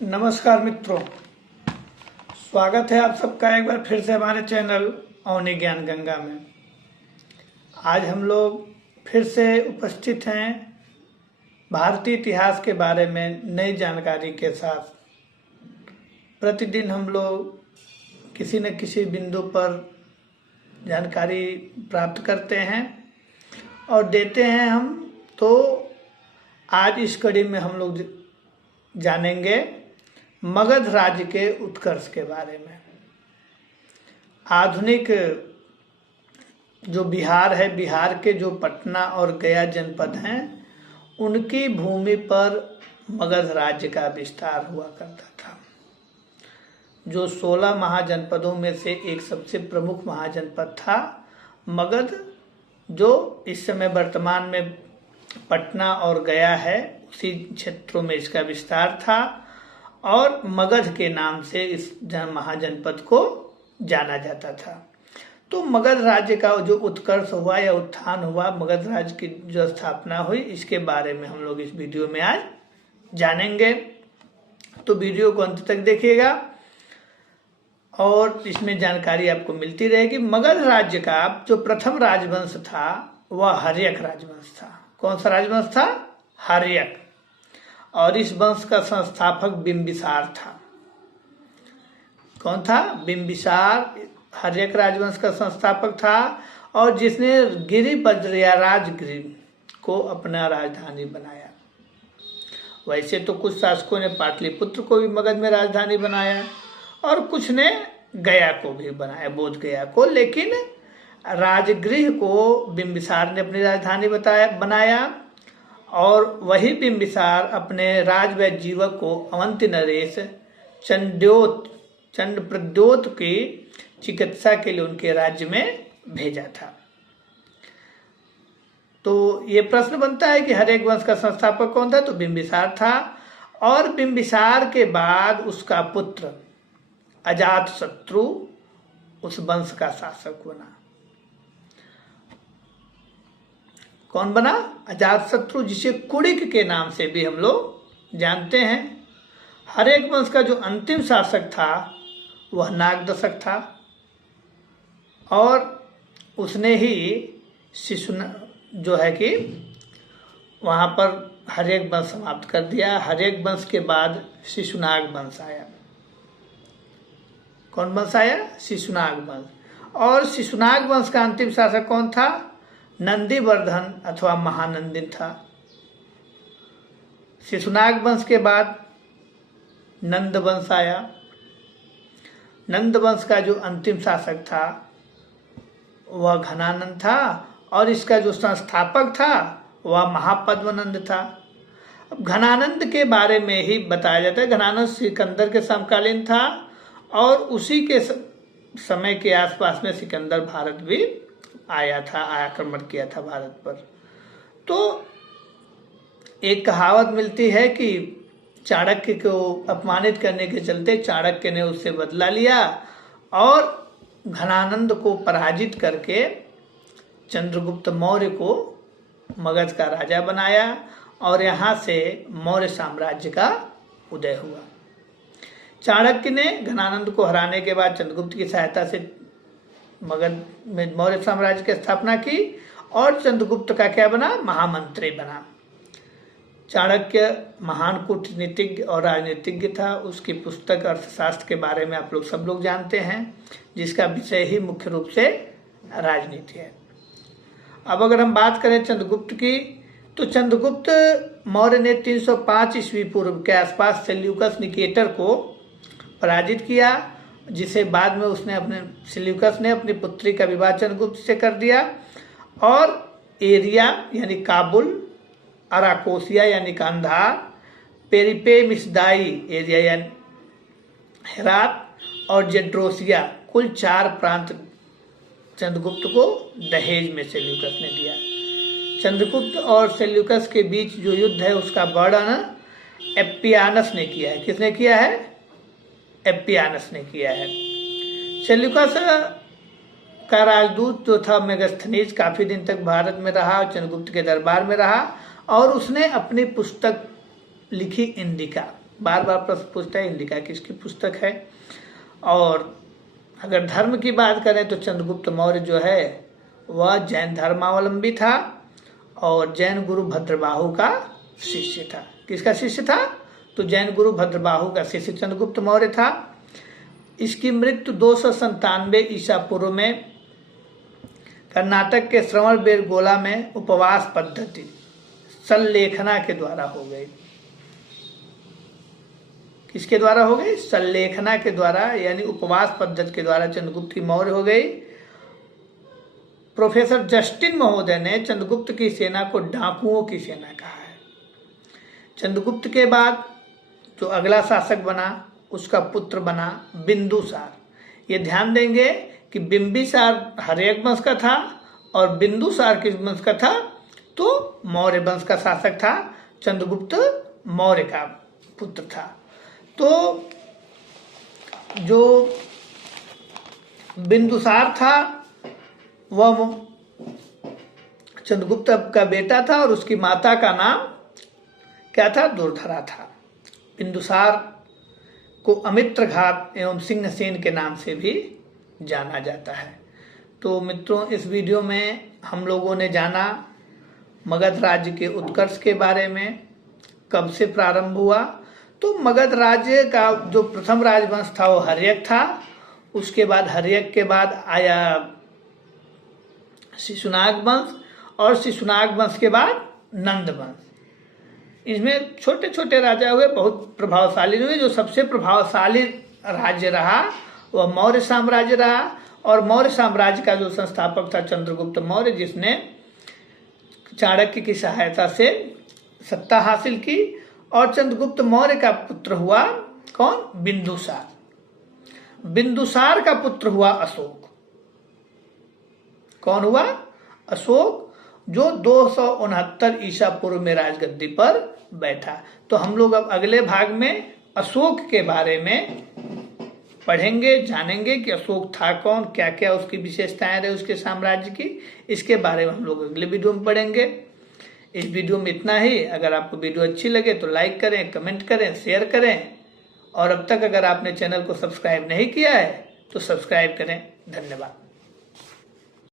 नमस्कार मित्रों, स्वागत है आप सबका एक बार फिर से हमारे चैनल अवनी ज्ञान गंगा में। आज हम लोग फिर से उपस्थित हैं भारतीय इतिहास के बारे में नई जानकारी के साथ। प्रतिदिन हम लोग किसी न किसी बिंदु पर जानकारी प्राप्त करते हैं और देते हैं हम। तो आज इस कड़ी में हम लोग जानेंगे मगध राज्य के उत्कर्ष के बारे में। आधुनिक जो बिहार है, बिहार के जो पटना और गया जनपद हैं, उनकी भूमि पर मगध राज्य का विस्तार हुआ करता था। जो 16 महाजनपदों में से एक सबसे प्रमुख महाजनपद था मगध, जो इस समय वर्तमान में पटना और गया है, उसी क्षेत्रों में इसका विस्तार था और मगध के नाम से इस महाजनपद को जाना जाता था। तो मगध राज्य का जो उत्कर्ष हुआ या उत्थान हुआ, मगध राज्य की जो स्थापना हुई, इसके बारे में हम लोग इस वीडियो में आज जानेंगे। तो वीडियो को अंत तक देखिएगा और इसमें जानकारी आपको मिलती रहेगी। मगध राज्य का जो प्रथम राजवंश था वह हर्यक राजवंश था। कौन सा राजवंश था? हर्यक। और इस वंश का संस्थापक बिंबिसार था। कौन था? बिंबिसार हर्यक राजवंश का संस्थापक था और जिसने गिरिपद या राजगिर को अपना राजधानी बनाया। वैसे तो कुछ शासकों ने पाटलिपुत्र को भी मगध में राजधानी बनाया और कुछ ने गया को भी बनाया, बोध गया को, लेकिन राजगृह को बिंबिसार ने अपनी राजधानी बनाया। और वही बिंबिसार अपने राजवैजीवक को अवंती नरेश चंद्रप्रद्योत की चिकित्सा के लिए उनके राज्य में भेजा था। तो ये प्रश्न बनता है कि हर्यक वंश का संस्थापक कौन था? तो बिंबिसार था। और बिंबिसार के बाद उसका पुत्र अजातशत्रु उस वंश का शासक बना। कौन बना? अजातशत्रु, जिसे कुणिक के नाम से भी हम लोग जानते हैं। हर्यक वंश का जो अंतिम शासक था वह नागदशक था और उसने ही जो है कि वहाँ पर हर्यक वंश समाप्त कर दिया। हर्यक वंश के बाद शिशुनाग वंश आया। कौन वंश आया? शिशुनाग वंश। और शिशुनाग वंश का अंतिम शासक कौन था? नंदीवर्धन अथवा महानंदिन था। शिशुनाग वंश के बाद नंद वंश आया। नंद वंश का जो अंतिम शासक था वह घनानंद था और इसका जो संस्थापक था वह महापद्मनंद था। अब घनानंद के बारे में ही बताया जाता है। घनानंद सिकंदर के समकालीन था और उसी के समय के आसपास में सिकंदर भारत भी आया था, आक्रमण किया था भारत पर। तो एक कहावत मिलती है कि चाणक्य को अपमानित करने के चलते चाणक्य ने उससे बदला लिया और घनानंद को पराजित करके चंद्रगुप्त मौर्य को मगध का राजा बनाया और यहाँ से मौर्य साम्राज्य का उदय हुआ। चाणक्य ने घनानंद को हराने के बाद चंद्रगुप्त की सहायता से मगध में मौर्य साम्राज्य की स्थापना की और चंद्रगुप्त का क्या बना? महामंत्री बना। चाणक्य महान कूटनीतिज्ञ और राजनीतिज्ञ था। उसकी पुस्तक अर्थशास्त्र के बारे में आप लोग सब लोग जानते हैं, जिसका विषय ही मुख्य रूप से राजनीति है। अब अगर हम बात करें चंद्रगुप्त की, तो चंद्रगुप्त मौर्य ने 305 ईस्वी पूर्व के आसपास सेल्यूकस निकेटर को पराजित किया, जिसे बाद में सेल्यूकस ने अपनी पुत्री का विवाह चंद्रगुप्त से कर दिया और एरिया यानी काबुल, अराकोसिया यानी कांधार, पेरिपेमिसदाई एरिया यानी हेरात और जेड्रोसिया, कुल 4 प्रांत चंद्रगुप्त को दहेज में सेल्यूकस ने दिया। चंद्रगुप्त और सेल्यूकस के बीच जो युद्ध है उसका वर्णन एप्पियानस ने किया है। किसने किया है? एप्पियानस ने किया है। सेल्यूकस का राजदूत जो था मेगास्थनीज काफी दिन तक भारत में रहा और चंद्रगुप्त के दरबार में रहा और उसने अपनी पुस्तक लिखी इंडिका। बार बार प्रश्न पूछता है इंडिका किसकी पुस्तक है। और अगर धर्म की बात करें तो चंद्रगुप्त मौर्य जो है वह जैन धर्मावलंबी था और जैन गुरु भद्रबाहु का शिष्य था। किसका शिष्य था? तो जैन गुरु भद्रबाहु का शिष्य चंद्रगुप्त मौर्य था। इसकी मृत्यु 297 ईसा पूर्व में कर्नाटक के श्रवणबेलगोला में उपवास पद्धति संलेखना के द्वारा हो गई। किसके द्वारा हो गई? संलेखना के द्वारा, यानी उपवास पद्धति के द्वारा चंद्रगुप्त की मौर्य हो गई। प्रोफेसर जस्टिन महोदय ने चंद्रगुप्त की सेना को डाकुओं की सेना कहा है। चंद्रगुप्त के बाद जो अगला शासक बना उसका पुत्र बना बिंदुसार। ये ध्यान देंगे कि बिंबिसार हर्यक वंश का था और बिंदुसार किस वंश का था? तो मौर्य वंश का शासक था। चंद्रगुप्त मौर्य का पुत्र था। तो जो बिंदुसार था वह चंद्रगुप्त का बेटा था और उसकी माता का नाम क्या था? दुर्धरा था। बिंदुसार को अमित्रघात एवं सिंहसेन के नाम से भी जाना जाता है। तो मित्रों, इस वीडियो में हम लोगों ने जाना मगध राज्य के उत्कर्ष के बारे में, कब से प्रारंभ हुआ। तो मगध राज्य का जो प्रथम राजवंश था वो हर्यक था। उसके बाद हर्यक के बाद आया शिशुनाग वंश और शिशुनाग वंश के बाद नंद वंश। इसमें छोटे छोटे राजा हुए, बहुत प्रभावशाली हुए। जो सबसे प्रभावशाली राज्य रहा वह मौर्य साम्राज्य रहा और मौर्य साम्राज्य का जो संस्थापक था चंद्रगुप्त मौर्य, जिसने चाणक्य की सहायता से सत्ता हासिल की। और चंद्रगुप्त मौर्य का पुत्र हुआ कौन? बिंदुसार। बिंदुसार का पुत्र हुआ अशोक। कौन हुआ? अशोक, जो 269 ईसा पूर्व में राजगद्दी पर बैठा। तो हम लोग अब अगले भाग में अशोक के बारे में पढ़ेंगे, जानेंगे कि अशोक था कौन, क्या क्या उसकी विशेषताएं रहे उसके साम्राज्य की। इसके बारे में हम लोग अगले वीडियो में पढ़ेंगे। इस वीडियो में इतना ही। अगर आपको वीडियो अच्छी लगे तो लाइक करें, कमेंट करें, शेयर करें और अब तक अगर आपने चैनल को सब्सक्राइब नहीं किया है तो सब्सक्राइब करें। धन्यवाद।